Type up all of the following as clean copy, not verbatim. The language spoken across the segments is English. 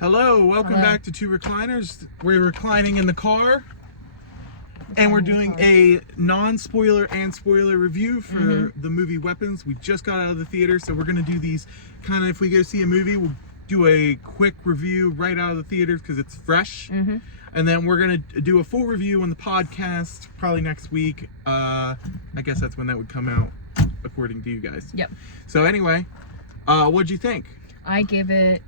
Hello, welcome back to Two Recliners. We're reclining in the car, and we're doing a non-spoiler and spoiler review for the movie Weapons. We just got out of the theater, so we're going to do these kind of, if we go see a movie, we'll do a quick review right out of the theater because it's fresh. And then we're going to do a full review on the podcast probably next week. I guess that's when that would come out, according to you guys. Yep. So anyway, what'd you think? I give it,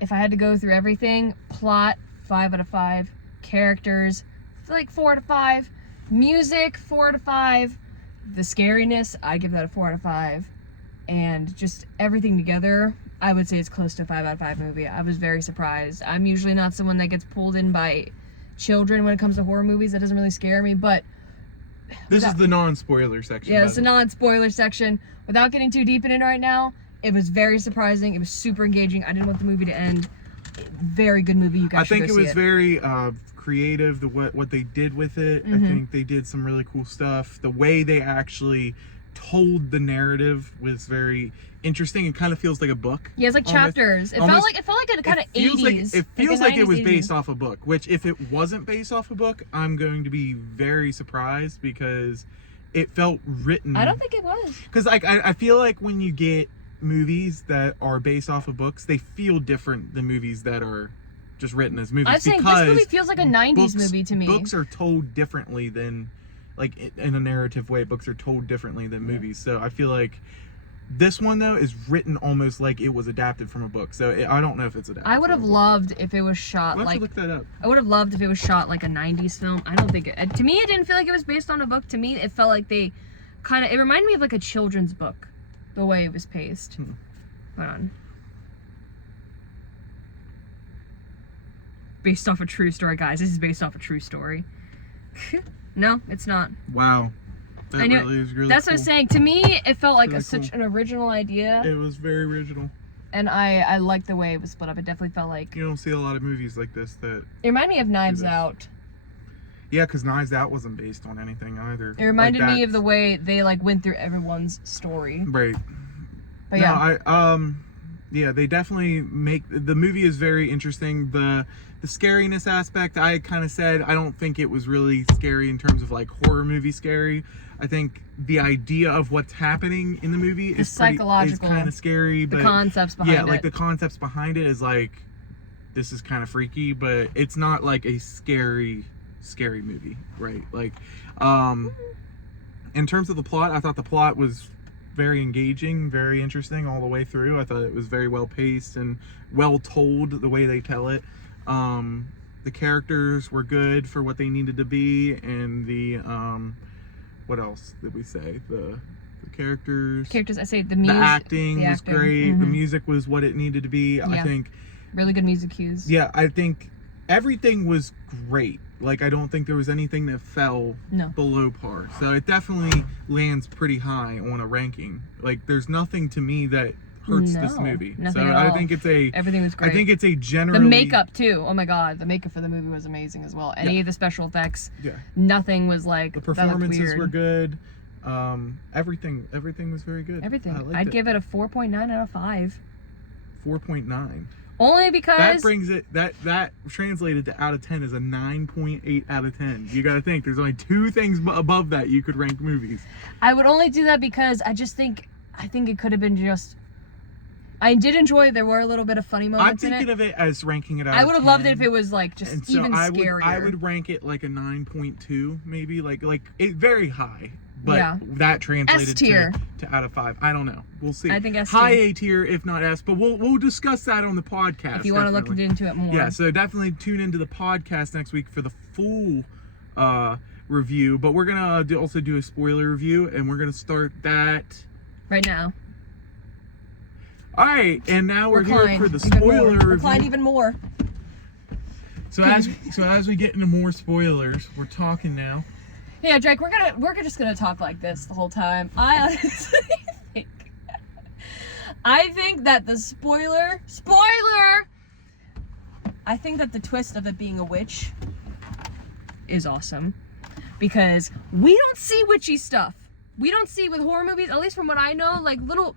if I had to go through everything, plot, 5 out of 5. Characters, like 4 out of 5. Music, 4 out of 5. The scariness, I give that a 4 out of 5. And just everything together, I would say it's close to a 5 out of 5 movie. I was very surprised. I'm usually not someone that gets pulled in by children when it comes to horror movies. That doesn't really scare me, but... This is the non-spoiler section. Yeah, it's the non-spoiler section. Without getting too deep in it right now, it was very surprising. It was super engaging. I didn't want the movie to end. Very good movie. You guys should go see it. I think it was very creative, what they did with it. I think they did some really cool stuff. The way they actually told the narrative was very interesting. It kind of feels like a book. Yeah, it's like chapters. It felt like a kind of 80s. It feels like it was based off a book, which if it wasn't based off a book, I'm going to be very surprised because it felt written. I don't think it was. Because I feel like when you get movies that are based off of books, they feel different than movies that are just written as movies. I'm saying this movie feels like a 90s movie to me. Books are told differently than, like, in a narrative way, books are told differently than movies. So I feel like this one, though, is written almost like it was adapted from a book. So I don't know if it's adapted. I would have loved if it was shot like... look that up. I would have loved if it was shot like a 90s film. I don't think it... To me, it didn't feel like it was based on a book. To me, it felt like they kind of... It reminded me of like a children's book, the way it was paced. Hold on. Based off a true story, guys. This is based off a true story. No, it's not. Wow. That really is really That's cool. what I'm saying. To me, it felt like really such an original idea. It was very original. And I liked the way it was split up. It definitely felt like... You don't see a lot of movies like this that... It reminded me of Knives Out. Yeah, because Knives Out wasn't based on anything either. It reminded me of the way they like went through everyone's story. Right. But yeah. No, yeah, they definitely make... The movie is very interesting. The scariness aspect, I kind of said, I don't think it was really scary in terms of like horror movie scary. I think the idea of what's happening in the movie is kind of scary. But the concepts behind it. Yeah, like the concepts behind it is like, this is kind of freaky, but it's not like a scary movie, right? Like, in terms of the plot, I thought the plot was very engaging, very interesting all the way through. I thought it was very well paced and well told the way they tell it. The characters were good for what they needed to be, and the what else did we say? The characters. I say the acting was great. The music was what it needed to be. Yeah. I think really good music cues. Yeah, I think everything was great. Like, I don't think there was anything that fell below par. So it definitely lands pretty high on a ranking. Like, there's nothing to me that hurts this movie. Nothing at I all. think it's everything was great. I think it's a generally... The makeup too. Oh my god, the makeup for the movie was amazing as well. Any of the special effects. Yeah. Nothing was like... The performances were good. Everything was very good. Everything. I'd give it a 4.9 out of 5. 4.9. Only because... That brings it... That translated to out of 10 is a 9.8 out of 10. You gotta think, there's only 2 things above that you could rank movies. I would only do that because I think it could have been just... I did enjoy there were a little bit of funny moments in it. I'm thinking of it as ranking it out I would have loved it if it was like just even scarier. I would rank it like a 9.2 maybe, like it very high. But that translated to out of 5. I don't know. We'll see. I think S high A tier, if not S. But we'll discuss that on the podcast. If you want to look into it more. Yeah, so definitely tune into the podcast next week for the full review. But we're going to also do a spoiler review, and we're going to start that... right now. All right, and now we're here for the spoiler review. Recline even more. So as we get into more spoilers, we're talking now. Yeah, Drake, we're just gonna talk like this the whole time. I honestly think that the spoiler, I think that the twist of it being a witch is awesome because we don't see witchy stuff. We don't see with horror movies, at least from what I know, like little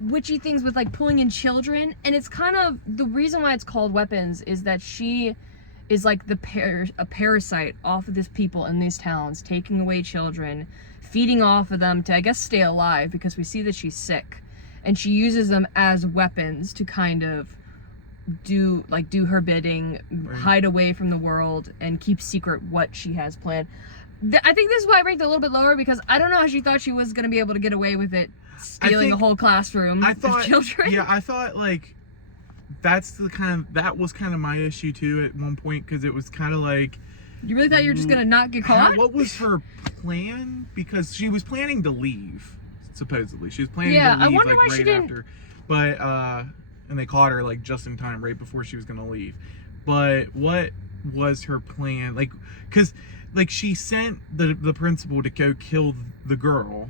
witchy things with like pulling in children, and it's kind of the reason why it's called Weapons is that she is like a parasite off of these people in these towns, taking away children, feeding off of them to, I guess, stay alive, because we see that she's sick, and she uses them as weapons to kind of do her bidding, right. hide away from the world, and keep secret what she has planned. I think this is why I ranked it a little bit lower, because I don't know how she thought she was going to be able to get away with it, stealing a whole classroom of children. Yeah, I thought like that was kind of my issue too at one point, because it was kind of like, you really thought you were just gonna not get caught? What was her plan? Because she was planning to leave, supposedly. She was planning to leave, I wonder like, why right she didn't... after. But and they caught her like just in time, right before she was gonna leave. But what was her plan? Like, because like she sent the principal to go kill the girl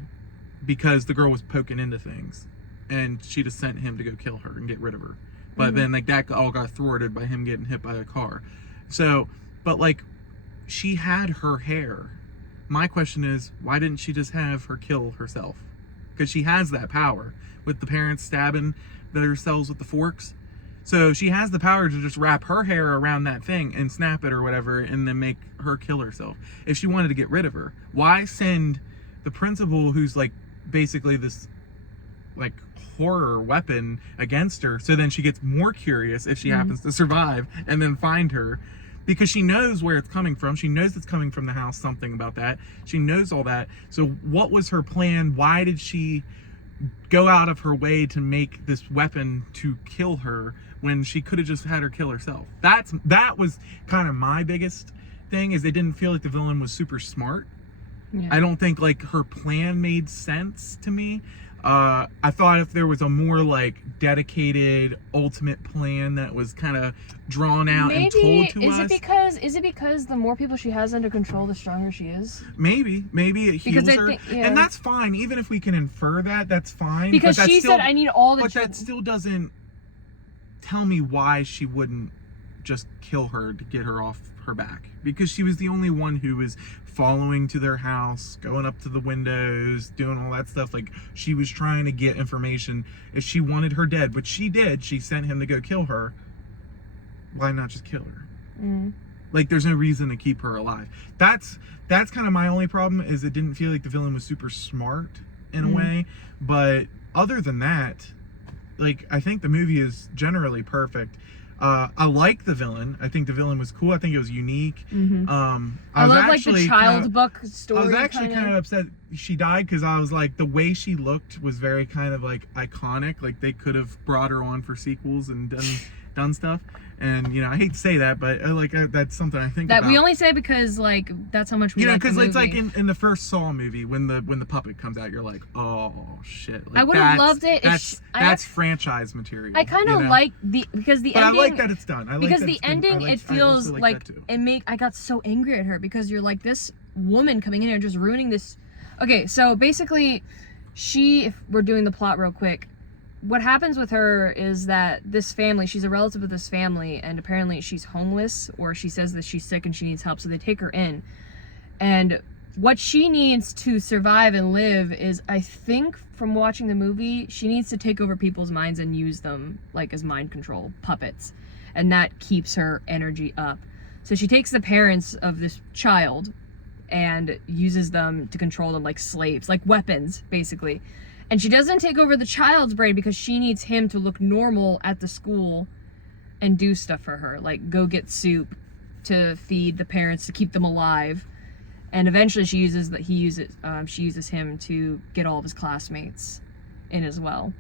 because the girl was poking into things, and she just sent him to go kill her and get rid of her. But then like that all got thwarted by him getting hit by a car. So, but like, she had her hair. My question is, why didn't she just have her kill herself? Because she has that power with the parents stabbing themselves with the forks. So she has the power to just wrap her hair around that thing and snap it or whatever, and then make her kill herself. If she wanted to get rid of her, why send the principal, who's like basically this like horror weapon, against her, so then she gets more curious if she happens to survive and then find her, because she knows where it's coming from. She knows it's coming from the house, something about that. She knows all that. So what was her plan? Why did she go out of her way to make this weapon to kill her when she could have just had her kill herself? That was kind of my biggest thing, is it didn't feel like the villain was super smart. Yeah. I don't think like her plan made sense to me. I thought if there was a more like dedicated ultimate plan that was kind of drawn out and told to us. Is it because the more people she has under control, the stronger she is? Maybe it heals her, and that's fine. Even if we can infer that, that's fine. Because she said, "I need all the." But that still doesn't tell me why she wouldn't just kill her to get her off her back, because she was the only one who was following to their house, going up to the windows, doing all that stuff. Like, she was trying to get information. If she wanted her dead, which she did, she sent him to go kill her, why not just kill her? Like, there's no reason to keep her alive. That's kind of my only problem, is it didn't feel like the villain was super smart in a way. But other than that, like, I think the movie is generally perfect. I like the villain. I think the villain was cool. I think it was unique. I love like the child book story. I was actually kind of upset she died, because I was like, the way she looked was very kind of like iconic. Like, they could have brought her on for sequels and done stuff. And you know, I hate to say that, but that's something I think that about. We only say because like that's how much we like the movie. Because it's like in the first Saw movie, when the puppet comes out, you're like, oh shit. Like, I would have loved it. That's franchise material. I kind of like because the but ending. I like that it's done. Because the ending, it feels like I got so angry at her, because you're like, this woman coming in here and just ruining this. Okay, so basically, if we're doing the plot real quick, what happens with her is that this family, she's a relative of this family, and apparently she's homeless, or she says that she's sick and she needs help, so they take her in. And what she needs to survive and live is, I think from watching the movie, she needs to take over people's minds and use them like as mind control puppets. And that keeps her energy up. So she takes the parents of this child and uses them to control them like slaves, like weapons, basically. And she doesn't take over the child's brain because she needs him to look normal at the school and do stuff for her, like go get soup to feed the parents to keep them alive. And eventually she uses him to get all of his classmates in as well.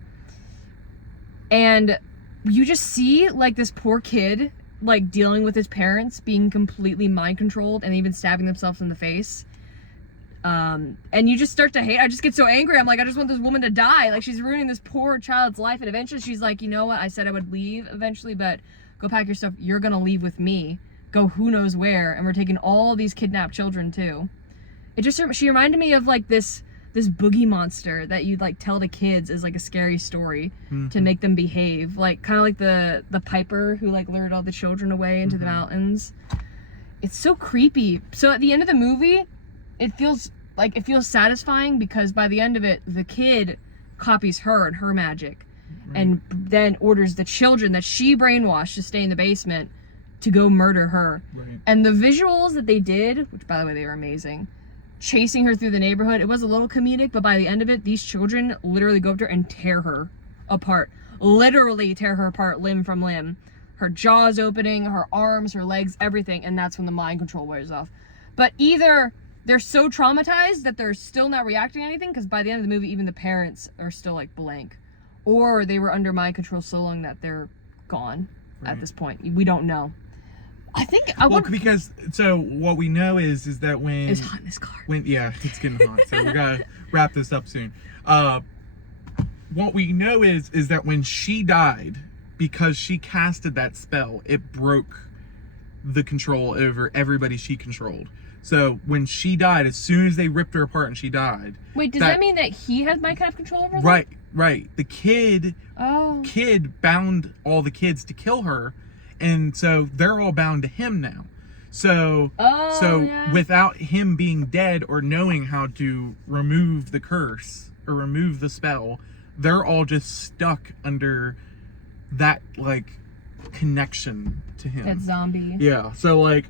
And you just see like this poor kid like dealing with his parents being completely mind controlled and even stabbing themselves in the face. And you just start to hate. I just get so angry. I'm like, I just want this woman to die. Like, she's ruining this poor child's life. And eventually she's like, you know what? I said I would leave eventually, but go pack your stuff. You're gonna leave with me. Go who knows where. And we're taking all these kidnapped children too. She reminded me of like this boogie monster that you'd like tell to kids as like a scary story to make them behave. Like kind of like the piper who like lured all the children away into the mountains. It's so creepy. So at the end of the movie, it feels satisfying, because by the end of it, the kid copies her and her magic, and then orders the children that she brainwashed to stay in the basement to go murder her. Right. And the visuals that they did, which by the way they were amazing, chasing her through the neighborhood, it was a little comedic, but by the end of it, these children literally go up to her and tear her apart. Literally tear her apart limb from limb. Her jaws opening, her arms, her legs, everything, and that's when the mind control wears off. But either they're so traumatized that they're still not reacting to anything, because by the end of the movie, even the parents are still like blank. Or they were under mind control so long that they're gone at this point. We don't know. I think because so what we know is that when it's hot in this car. Yeah, it's getting hot, so we gotta wrap this up soon. What we know is that when she died, because she casted that spell, it broke the control over everybody she controlled. So when she died, as soon as they ripped her apart and she died. Wait, does that mean that he has my kind of control over them? Right. The kid bound all the kids to kill her, and so they're all bound to him now. So without him being dead or knowing how to remove the curse or remove the spell, they're all just stuck under that like connection to him. That zombie. Yeah. So like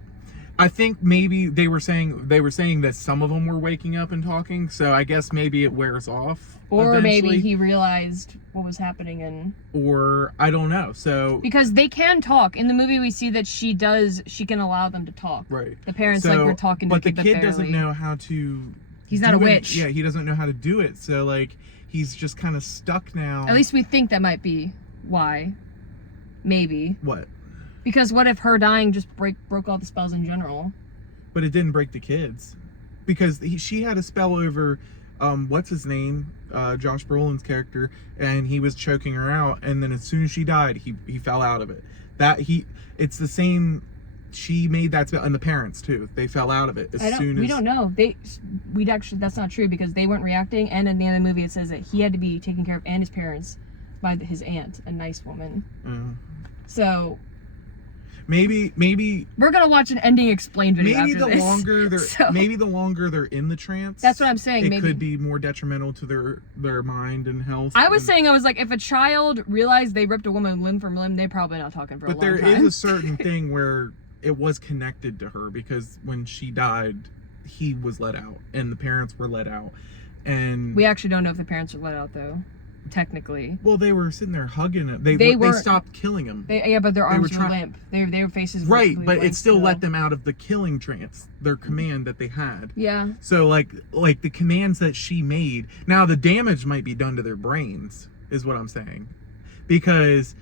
I think maybe they were saying that some of them were waking up and talking, so I guess maybe it wears off. Or eventually. maybe he realized what was happening and... Or, I don't know, so... Because they can talk. In the movie we see that she can allow them to talk. Right. The parents were talking to but the kid doesn't know how to... He's not a witch. Yeah, he doesn't know how to do it, so like, he's just kind of stuck now. At least we think that might be why. Maybe. What? Because what if her dying just broke all the spells in general? But it didn't break the kids. Because she had a spell over, what's his name? Josh Brolin's character, and he was choking her out, and then as soon as she died, he fell out of it. It's the same, she made that spell, and the parents too. They fell out of it we don't know. That's not true, because they weren't reacting, and in the end of the movie it says that he had to be taken care of, and his parents, by his aunt, a nice woman. So... Maybe we're gonna watch an ending explained video. Maybe the longer they're in the trance. That's what I'm saying. It could be more detrimental to their mind and health. I was like, if a child realized they ripped a woman limb from limb, they're probably not talking for a long time. But there is a certain thing where it was connected to her, because when she died, he was let out and the parents were let out, and we actually don't know if the parents were let out though. Technically. Well, they were sitting there hugging him. They stopped killing him. But their arms were limp. Their faces were but it still let them out of the killing trance. Their command that they had. Yeah. So like the commands that she made. Now the damage might be done to their brains, is what I'm saying, because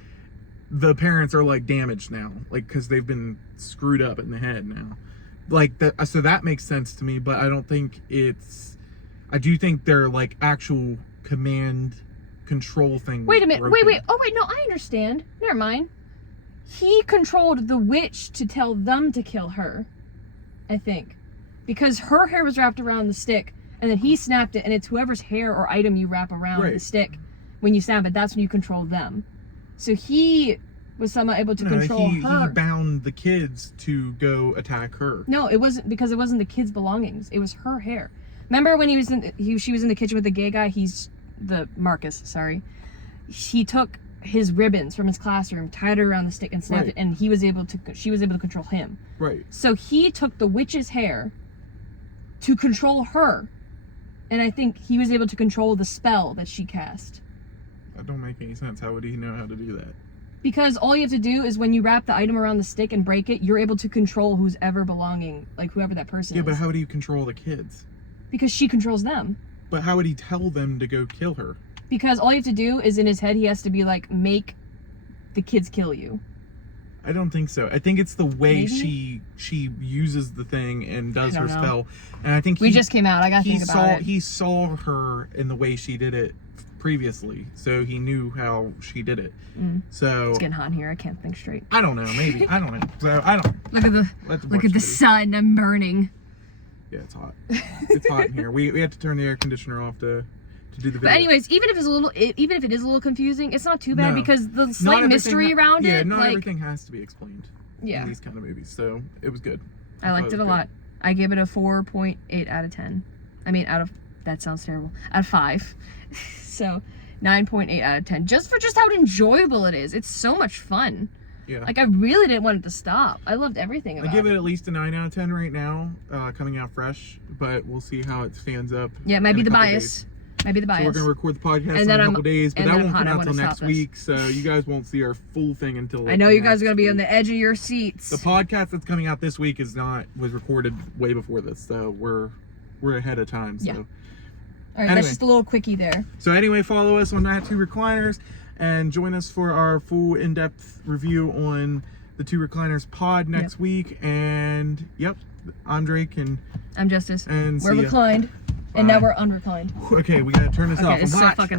the parents are like damaged now, like because they've been screwed up in the head now. Like that. So that makes sense to me. But I don't think it's. I do think they're like actual command control thing. Wait a minute. Wait. Oh wait, no, I understand. Never mind. He controlled the witch to tell them to kill her, I think, because her hair was wrapped around the stick, and then he snapped it, and it's whoever's hair or item you wrap around the stick when you snap it. That's when you control them. So he was somehow able to control her. He bound the kids to go attack her. No, it wasn't, because it wasn't the kids' belongings. It was her hair. Remember when she was in the kitchen with the gay guy? Marcus, sorry. He took his ribbons from his classroom, tied her around the stick, and snapped it, and she was able to control him. Right. So he took the witch's hair to control her, and I think he was able to control the spell that she cast. That don't make any sense. How would he know how to do that? Because all you have to do is when you wrap the item around the stick and break it, you're able to control who's ever belonging, like whoever that person is. Yeah, but how would he control the kids? Because she controls them. But how would he tell them to go kill her? Because all you have to do is in his head, he has to be like, make the kids kill you. I don't think so. I think it's the way she uses the thing and does her spell. And I think we just came out. I gotta think about it. He saw her in the way she did it previously, so he knew how she did it. So it's getting hot in here. I can't think straight. I don't know. Maybe I don't know. So I don't. Look at the sun. I'm burning. Yeah, it's hot. It's hot in here. We had to turn the air conditioner off to do the video. But anyways, even if it is a little confusing, it's not too bad, because the slight mystery around it. Yeah, not everything has to be explained. Yeah. In these kind of movies, so it was good. I liked it a lot. I gave it a 4.8 out of 10. I mean, out of that sounds terrible. Out of 5. So 9.8 out of 10. Just for how enjoyable it is. It's so much fun. Yeah. Like, I really didn't want it to stop. I loved everything about it. I give it at least a 9 out of 10 right now, coming out fresh, but we'll see how it stands up. Yeah, it might be the bias. Might be the bias. So we're going to record the podcast And in a couple days, but and that then won't I'm come hot, I out till wanna next stop this. week, so you guys won't see our full thing until I know you guys next are going to be on week. the edge of your seats. The podcast that's coming out this week was recorded way before this, so we're ahead of time. So. Yeah. All right, Anyway. that's just a little quickie there. So anyway, follow us on that 2 Recliners and join us for our full in-depth review on the 2 Recliners pod next week. And yep, I'm Drake and I'm Justice. And we're see ya. reclined, and Bye. now we're unreclined. Okay, we gotta turn this off. Okay, it's I'm so hot. fucking